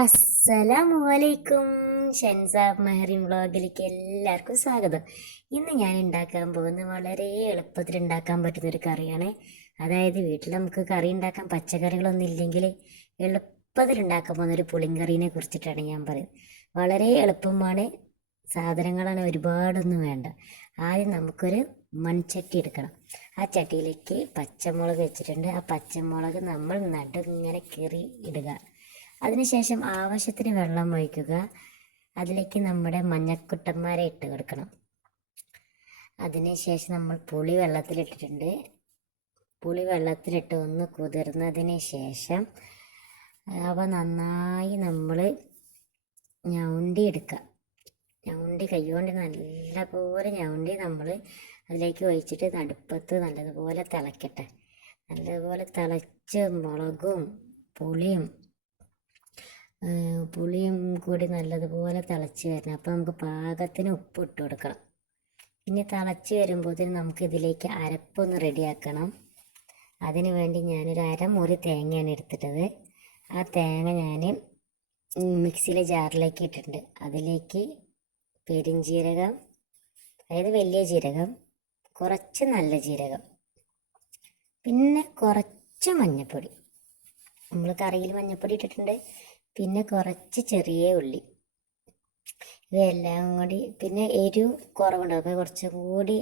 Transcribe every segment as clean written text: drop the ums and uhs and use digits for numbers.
അസ്സലാമലൈക്കും. ഷെൻസാബ് മെഹറിൻ വ്ളോഗിലേക്ക് എല്ലാവർക്കും സ്വാഗതം. ഇന്ന് ഞാൻ ഉണ്ടാക്കാൻ പോകുന്നത് വളരെ എളുപ്പത്തിൽ ഉണ്ടാക്കാൻ പറ്റുന്നൊരു കറിയാണ്. അതായത് വീട്ടിൽ നമുക്ക് കറി ഉണ്ടാക്കാൻ പച്ചക്കറികളൊന്നും ഇല്ലെങ്കിൽ എളുപ്പത്തിൽ ഉണ്ടാക്കാൻ പോകുന്നൊരു പുളിങ്കറീനെ കുറിച്ചിട്ടാണ് ഞാൻ പറയുന്നത്. വളരെ എളുപ്പമാണ്, സാധനങ്ങളാണ് ഒരുപാടൊന്നും വേണ്ട. ആദ്യം നമുക്കൊരു മൺചട്ടി എടുക്കണം. ആ ചട്ടിയിലേക്ക് പച്ചമുളക് വെച്ചിട്ടുണ്ട്. ആ പച്ചമുളക് നമ്മൾ നടുങ്ങനെ കീറി ഇടുക. അതിനുശേഷം ആവശ്യത്തിന് വെള്ളം ഒഴിക്കുക. അതിലേക്ക് നമ്മുടെ മഞ്ഞക്കുട്ടന്മാരെ ഇട്ട് കൊടുക്കണം. അതിനുശേഷം നമ്മൾ പുളി വെള്ളത്തിലിട്ടിട്ടുണ്ട്. പുളി വെള്ളത്തിലിട്ട് ഒന്ന് കുതിർന്നതിന് ശേഷം അവ നന്നായി നമ്മൾ ഞൗണ്ടിയെടുക്കുക. ഞൗണ്ടി കൈകൊണ്ട് നല്ലപോലെ ഞൗണ്ടി നമ്മൾ അതിലേക്ക് ഒഴിച്ചിട്ട് അടുപ്പത്ത് നല്ലതുപോലെ തിളക്കട്ടെ. നല്ലതുപോലെ തിളച്ച് മുളകും പുളിയും കൂടി നല്ലതുപോലെ തിളച്ച് വരണം. അപ്പോൾ നമുക്ക് പാകത്തിന് ഉപ്പ് ഇട്ട് കൊടുക്കണം. ഇനി തിളച്ച് വരുമ്പോഴത്തേന് നമുക്ക് ഇതിലേക്ക് അരപ്പൊന്ന് റെഡിയാക്കണം. അതിന് വേണ്ടി ഞാനൊരു അരമുറി തേങ്ങയാണ് എടുത്തിട്ടത്. ആ തേങ്ങ ഞാൻ മിക്സിയിലെ ജാറിലേക്ക് ഇട്ടിട്ടുണ്ട്. അതിലേക്ക് പെരിഞ്ജീരകം, അതായത് വലിയ ജീരകം, കുറച്ച് നല്ല ജീരകം, പിന്നെ കുറച്ച് മഞ്ഞൾപ്പൊടി, നമ്മൾ കറിയിൽ മഞ്ഞൾപ്പൊടി ഇട്ടിട്ടുണ്ട്, പിന്നെ കുറച്ച് ചെറിയ ഉള്ളി, ഇവയെല്ലാം കൂടി, പിന്നെ എരിവ് കുറവുണ്ടാവും. അപ്പോൾ കുറച്ചും കൂടി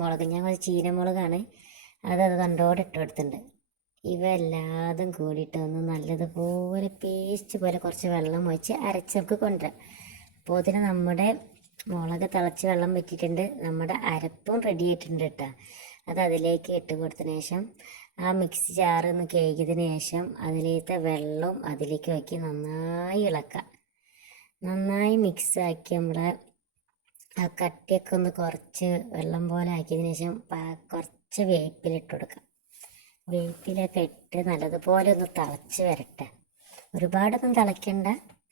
മുളക്, ഞാൻ കുറച്ച് ചീനമുളകാണ്, അത് കണ്ടോടെ ഇട്ട് കൊടുത്തിട്ടുണ്ട്. ഇവ എല്ലാതും കൂടിയിട്ട് ഒന്ന് നല്ലതുപോലെ പേസ്റ്റ് പോലെ കുറച്ച് വെള്ളം ഒഴിച്ച് അരച്ച് നമുക്ക് കൊണ്ടുവരാം. അപ്പോൾ അതിന് നമ്മുടെ മുളക് തിളച്ച് വെള്ളം വറ്റിയിട്ടുണ്ട്, നമ്മുടെ അരപ്പും റെഡി ആയിട്ടുണ്ട് കേട്ടോ. അത് അതിലേക്ക് ഇട്ട് കൊടുത്തതിന് ശേഷം ആ മിക്സി ജാറൊന്ന് കഴുകിയതിന് ശേഷം അതിലേക്ക് വെള്ളം അതിലേക്ക് വയ്ക്കി നന്നായി ഇളക്കുക. നന്നായി മിക്സാക്കി നമ്മുടെ ആ കട്ടിയൊക്കെ ഒന്ന് കുറച്ച് വെള്ളം പോലെ ആക്കിയതിന് ശേഷം കുറച്ച് വേപ്പിലിട്ട് കൊടുക്കുക. വേപ്പിലൊക്കെ ഇട്ട് നല്ലതുപോലെ ഒന്ന് തിളച്ച് വരട്ടെ. ഒരുപാടൊന്നും തിളയ്ക്കണ്ട,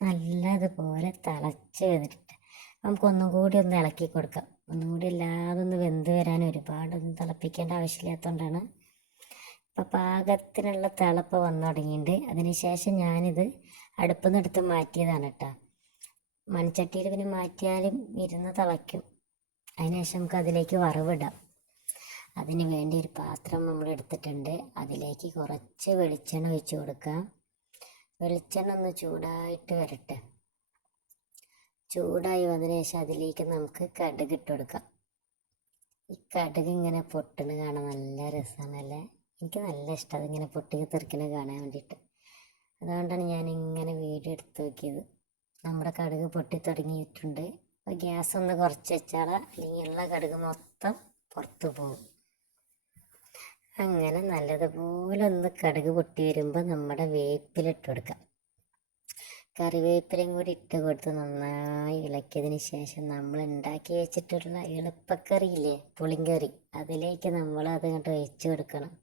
നല്ലതുപോലെ തിളച്ച് വരട്ടെ. നമുക്ക് ഒന്നും കൂടി ഒന്ന് ഇളക്കി കൊടുക്കാം. ഒന്നും കൂടി അല്ലാതെ ഒന്ന് വെന്ത് വരാൻ ഒരുപാടൊന്നും തിളപ്പിക്കേണ്ട ആവശ്യമില്ലാത്തതുകൊണ്ടാണ്. അപ്പോൾ പാകത്തിനുള്ള തിളപ്പ് വന്നു തുടങ്ങിയിട്ടുണ്ട്. അതിനുശേഷം ഞാനിത് അടുപ്പിൽ നിന്ന് എടുത്ത് മാറ്റിയതാണ് കേട്ടോ. മൺചട്ടിയിൽ പിന്നെ മാറ്റിയാലും ഇരുന്ന് തിളയ്ക്കും. അതിനുശേഷം നമുക്ക് അതിലേക്ക് വറവിടാം. അതിന് വേണ്ടി ഒരു പാത്രം നമ്മൾ എടുത്തിട്ടുണ്ട്. അതിലേക്ക് കുറച്ച് വെളിച്ചെണ്ണ ഒഴിച്ച് കൊടുക്കാം. വെളിച്ചെണ്ണ ഒന്ന് ചൂടായിട്ട് വരട്ടെ. ചൂടായി വന്നതിന് ശേഷം അതിലേക്ക് നമുക്ക് കടുക് ഇട്ട് കൊടുക്കാം. ഈ കടുക് ഇങ്ങനെ പൊട്ടണ കാണാൻ നല്ല രസമാണല്ലേ. എനിക്ക് നല്ല ഇഷ്ടം അതിങ്ങനെ പൊട്ടി തെറിക്കണ കാണാൻ വേണ്ടിയിട്ട്. അതുകൊണ്ടാണ് ഞാൻ ഇങ്ങനെ വീഡിയോ എടുത്ത് നോക്കിയത്. നമ്മുടെ കടുക് പൊട്ടി തുടങ്ങിയിട്ടുണ്ട്. അപ്പോൾ ഗ്യാസ് ഒന്ന് കുറച്ച് വെച്ചാൽ അല്ലെങ്കിൽ ഉള്ള കടുക് മൊത്തം പുറത്ത് പോകും. അങ്ങനെ നല്ലതുപോലെ ഒന്ന് കടുക് പൊട്ടി വരുമ്പോൾ നമ്മുടെ വേപ്പിലിട്ട് കൊടുക്കാം. കറിവേപ്പിലയും കൂടി ഇട്ട് കൊടുത്ത് നന്നായി ഇളക്കിയതിന് ശേഷം നമ്മൾ ഉണ്ടാക്കി വെച്ചിട്ടുള്ള എളുപ്പക്കറിയില്ലേ, പുളിങ്കറി, അതിലേക്ക് നമ്മൾ അത് ഇങ്ങോട്ട് ഒഴിച്ച് കൊടുക്കണം.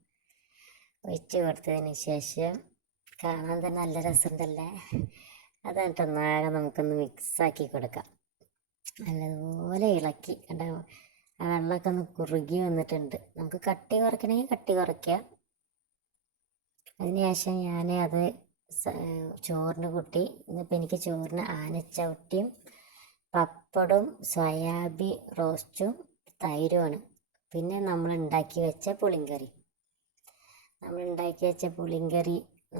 ഒഴിച്ച് കൊടുത്തതിന് ശേഷം കാണാൻ തന്നെ നല്ല രസമുണ്ടല്ലേ. അതായിട്ട് ഒന്നാകെ നമുക്കൊന്ന് മിക്സാക്കി കൊടുക്കാം. നല്ലതുപോലെ ഇളക്കി കണ്ട ആ വെള്ളമൊക്കെ ഒന്ന് കുറുകി വന്നിട്ടുണ്ട്. നമുക്ക് കട്ടി കുറയ്ക്കണമെങ്കിൽ കട്ടി കുറയ്ക്കാം. അതിനുശേഷം ഞാൻ അത് ചോറിന് കൂട്ടി. ഇന്നിപ്പോൾ എനിക്ക് ചോറിന് ആനച്ചവട്ടിയും പപ്പടവും സോയാബീൻ റോസ്റ്റും തൈരുമാണ്. പിന്നെ നമ്മൾ ഉണ്ടാക്കി വെച്ച പുളിങ്കറി.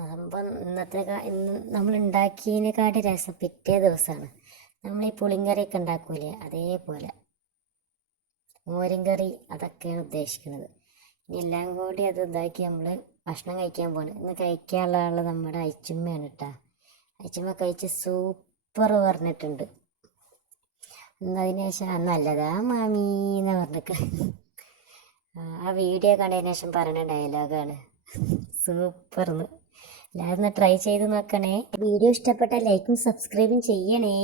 അപ്പം ഇന്ന് നമ്മൾ ഉണ്ടാക്കിയതിനെക്കാട്ടി രസം പിറ്റേ ദിവസമാണ്. നമ്മൾ ഈ പുളിങ്കറിയൊക്കെ ഉണ്ടാക്കൂലേ, അതേപോലെ മോരും കറി, അതൊക്കെയാണ് ഉദ്ദേശിക്കുന്നത്. ഇനി എല്ലാം കൂടി അത് ഇതാക്കി നമ്മൾ ഭക്ഷണം കഴിക്കാൻ പോകുന്നത്. ഇന്ന് കഴിക്കാനുള്ള ആൾ നമ്മുടെ അയച്ചുമ്മയാണ് കേട്ടോ. അയച്ചുമ്മ കഴിച്ച് സൂപ്പർ പറഞ്ഞിട്ടുണ്ട്. എന്നതിന് ശേഷം നല്ലതാ മാമീന്ന് പറഞ്ഞിട്ട് ആ വീഡിയോ കണ്ടതിന് ശേഷം പറയുന്ന ഡയലോഗാണ് സൂപ്പർന്ന്. എല്ലാവരും ട്രൈ ചെയ്ത് നോക്കണേ. വീഡിയോ ഇഷ്ടപ്പെട്ട ലൈക്കും സബ്സ്ക്രൈബും ചെയ്യണേ.